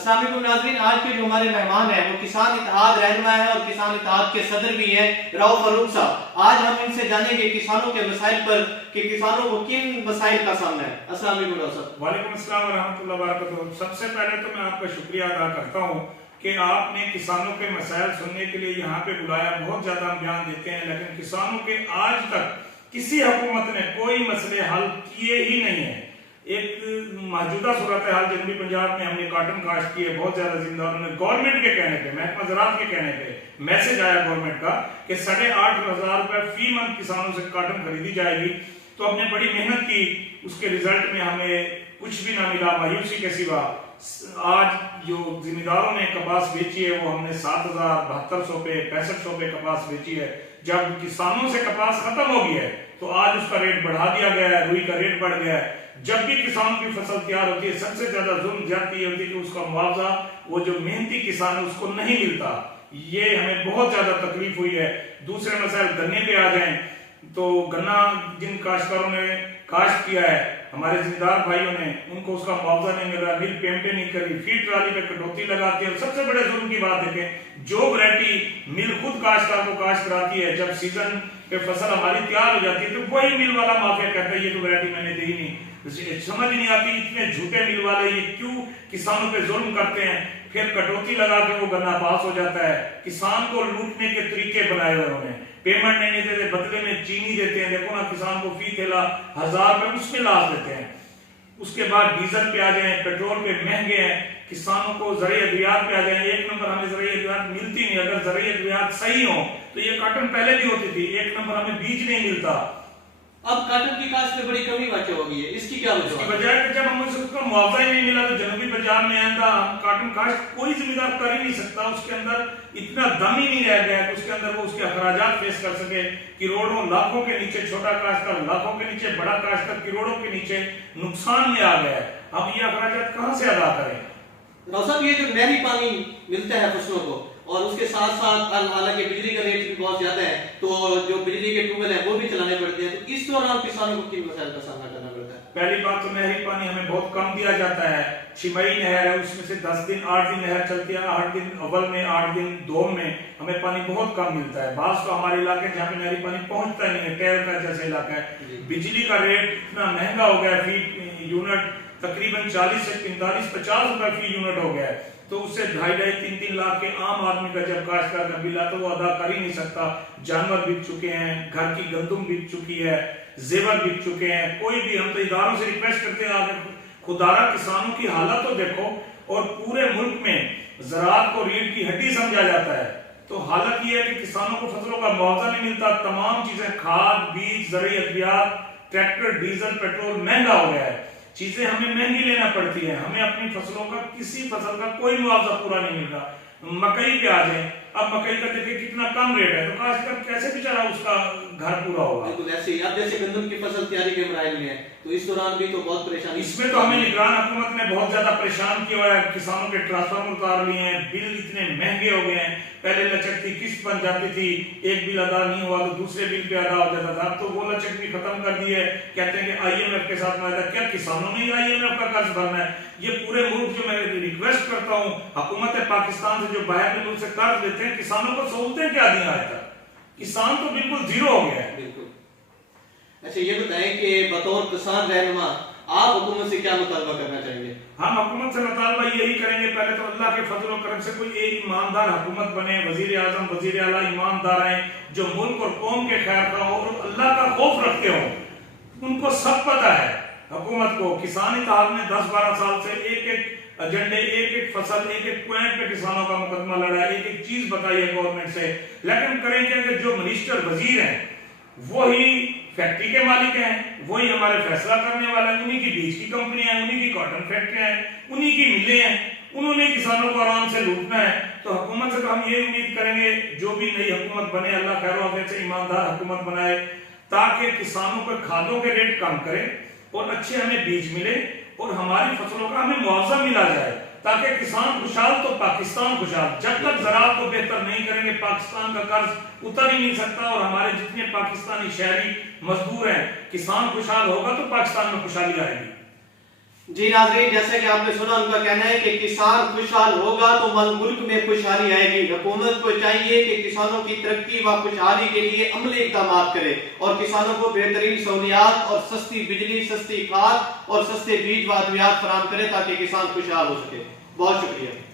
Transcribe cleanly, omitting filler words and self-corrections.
अस्सलाम वालेकुम नाज़रीन, आज के जो हमारे मेहमान हैं वो किसान इत्तेहाद रहनुमा है और किसान इत्तेहाद के सदर भी हैं राव फारूक साहब। आज हम इनसे जानेंगे किसानों के मसाइल पर कि किसानों को किन मसाइल का सामना है। अस्सलाम वालेकुम राव साहब। वालेकुम अस्सलाम व रहमतुल्लाहि व बरकातहू। सबसे पहले तो मैं आपका शुक्रिया अदा करता हूँ कि आपने किसानों के मसाइल सुनने के लिए यहाँ पे बुलाया। बहुत ज्यादा हम बयान देते हैं, लेकिन किसानों के आज तक किसी हुकूमत ने कोई मसले हल किए ही नहीं है। एक मौजूदा सूरत हाल जनूबी पंजाब में हमने कॉटन काश्त की है, बहुत ज्यादा जिम्मेदारों ने गवर्नमेंट के कहने पे, महकमा ज़राअत के कहने पे मैसेज आया गवर्नमेंट का कि 8,500 रुपए फी मंथ किसानों से कॉटन खरीदी जाएगी। तो हमने बड़ी मेहनत की, उसके रिजल्ट में हमें कुछ भी ना मिला, मायूसी के सिवा। आज जो जिम्मेदारों ने कपास बेची है वो हमने 7,7200 पे 6500 पे कपास बेची है। जब किसानों से कपास खत्म हो गया है तो आज उसका रेट बढ़ा दिया गया है, रुई का रेट बढ़ गया है। जब भी किसानों की फसल तैयार होती है सबसे ज्यादा जुल्म ज्यादती होती है कि उसका मुआवजा वो जो मेहनती किसान है उसको नहीं मिलता। ये हमें बहुत ज्यादा तकलीफ हुई है। दूसरे मसाइल गन्ने पे आ जाएं तो गन्ना जिन काश्तकारों ने काश्त किया है, हमारे जिम्मेदार भाइयों ने, उनको उसका मुआवजा नहीं मिल रहा, मिल पेमेंट नहीं करी, फीड ट्राली पे कटौती लगाती है। और सबसे बड़े जुल्म की बात देखें, जो वैरायटी मिल खुद काश्तकार को काश्त कराती है, जब सीजन पे फसल हमारी तैयार हो जाती है तो वही मिल वाला माफिया कहता है ये तो वैरायटी मैंने दी नहीं। समझ नहीं आती इतने झूठे मिल वाले ये क्यों किसानों पे जुल्म करते हैं। फिर कटौती लगा के वो गन्ना पास हो जाता है। किसान को लूटने के तरीके बनाए हुए उन्होंने, पेमेंट नहीं देते, बदले में चीनी देते हैं। देखो ना, किसान को फी थैला 1,000 रुपए उसमें लाश देते हैं। उसके बाद डीजल पे आ जाए, पेट्रोल पे महंगे हैं। किसानों को ज़राई अद्वियात पे आ जाए, एक नंबर हमें ज़राई अद्वियात मिलती नहीं। अगर ज़राई अद्वियात सही हो तो ये कॉटन पहले भी होती थी, एक नंबर हमें बीज नहीं मिलता। अब कॉटन की काश्त में बड़ी कमी वाक़ हो गई है, इसकी क्या वजह है? बजाय कि जब हमें उसका मुआवजा ही नहीं मिला तो जनूबी पंजाब में आंदा कॉटन काश्त कोई जिम्मेदार कर ही नहीं सकता। उसके अंदर इतना दम ही नहीं रह गया कि उसके अंदर वो उसके अखराजात फेस कर सके। करोड़ों लाखों के नीचे छोटा काश्तकार, लाखों के नीचे बड़ा काश्तकार, करोड़ों के नीचे नुकसान में आ गया है। अब ये अखराजात कहां से अदा करें? राव साहब, ये जो नहरी पानी मिलता है फसलों को और उसके साथ साथ हालांकि बिजली का रेट भी बहुत ज्यादा है तो जो बिजली के ट्यूबवेल है वो भी चलाने पड़ते हैं, तो इस दौरान किसानों को किन मसाइल का सामना करना पड़ता है? पहली बात तो नहरी पानी हमें बहुत कम दिया जाता है। छिमई नहर है, उसमें से 10 दिन 8 दिन नहर चलती है, 8 दिन अव्वल में 8 दिन दोम में हमें पानी बहुत कम मिलता है। बास तो हमारे इलाके जहाँ पे नहरी पानी पहुंचता नहीं है, टेल का जैसा इलाका है। बिजली का रेट इतना महंगा हो गया, फी यूनिट तकरीबन 40 से 45-50 रुपए फी यूनिट हो गया है। तो उससे 2.5-3 लाख के आम आदमी का जब काश्तकार का बिल आता तो वो अदा कर ही नहीं सकता। जानवर बिक चुके हैं, घर की गंदुम बिक चुकी है, जेवर बिक चुके हैं। कोई भी, हम तो इदारों से रिक्वेस्ट करते हैं आगे खुदारा किसानों की हालत तो देखो। और पूरे मुल्क में ज़राअत को रीढ़ की हड्डी समझा जाता है, तो हालत ये है कि किसानों को फसलों का मुआवजा नहीं मिलता। तमाम चीजें, खाद, बीज, ज़राई अद्वियात, ट्रैक्टर, डीजल, पेट्रोल महंगा हो गया है। चीजें हमें महंगी लेना पड़ती है। हमें अपनी फसलों का, किसी फसल का कोई मुआवजा पूरा नहीं मिल रहा। मकई पे आ जाए, अब मकई का देखिए कितना कम रेट है, तो काश्तकार कैसे बेचारा उसका घर पूरा होगा? बिल्कुल ऐसे ही। अब जैसे गंदम की फसल तैयारी के मराइल में है तो इस दौरान भी तो बहुत परेशानी। इसमें तो हमें निगरान हुकूमत ने बहुत ज्यादा परेशान किया हुआ है। किसानों के ट्रांसफार्मर उतार लिए हैं, बिल इतने महंगे हो गए हैं। पहले लचक थी, किस्त बन जाती थी, एक बिल अदा नहीं हुआ तो दूसरे बिल पे अदा हो जाता था। अब तो वो लचक भी खत्म कर दी है। कहते हैं कि IMF के साथ मायदा, क्या किसानों ने IMF का कर्ज भरना है? ये पूरे मुल्क, जो मैं रिक्वेस्ट करता हूँ हुकूमत पाकिस्तान से जो बाहर के मुल्क से कर्ज लेते हैं, किसानों को सहूलतें क्या दी आज तक? किसान तो बिल्कुल जीरो हो गया है। बिल्कुल। अच्छा, ये बताएं कि बतौर किसान रहनुमा आप हुकूमत से क्या मुतालबा करना चाहेंगे? हम हुकूमत से मुतालबा यही करेंगे, पहले तो अल्लाह के फजल और करम से कोई एक ईमानदार हुकूमत बने, वजीर आजम, वजीर आला ईमानदार हैं, जो मुल्क और कौम के खैर का हो और अल्लाह का खौफ रखते हो। उनको सब पता है हुकूमत को। किसान इत्तेहाद ने 10-12 साल से एक एजेंडे, एक फसल, एक पॉइंट पे किसानों का मुकदमा लड़ा है, एक चीज बताई है गवर्नमेंट से। लेकिन करेंगे कि जो मिनिस्टर, वजीर हैं वही फैक्ट्री के मालिक हैं, वही हमारे फैसला करने वाले हैं। उन्हीं की बीज की कंपनियां हैं, उन्हीं की कॉटन फैक्ट्रियां हैं, उन्हीं की मिलें हैं, उन्होंने किसानों को आराम से लूटना है। तो हुकूमत से तो हम ये उम्मीद करेंगे जो भी नई हुकूमत बने, अल्लाह खैर वाफियत से ईमानदार हुकूमत बनाए, ताकि किसानों को खादों के रेट कम करे और अच्छे हमें बीज मिले और हमारी फसलों का हमें मुआवजा मिला जाए, ताकि किसान खुशहाल तो पाकिस्तान खुशहाल। जब तक ज़राअत को बेहतर नहीं करेंगे पाकिस्तान का कर्ज उतर ही नहीं सकता। और हमारे जितने पाकिस्तानी शहरी मजदूर हैं, किसान खुशहाल होगा तो पाकिस्तान में खुशहाली आएगी। जी नाज़रीन, जैसे कि आपने सुना, उनका कहना है कि किसान खुशहाल होगा तो मुल्क में खुशहाली आएगी। हुकूमत को चाहिए कि किसानों की तरक्की व खुशहाली के लिए अमली इक़दाम करे और किसानों को बेहतरीन सहूलियात और सस्ती बिजली, सस्ती खाद और सस्ते बीज व अद्वियात फराहम करे ताकि किसान खुशहाल हो सके। बहुत शुक्रिया।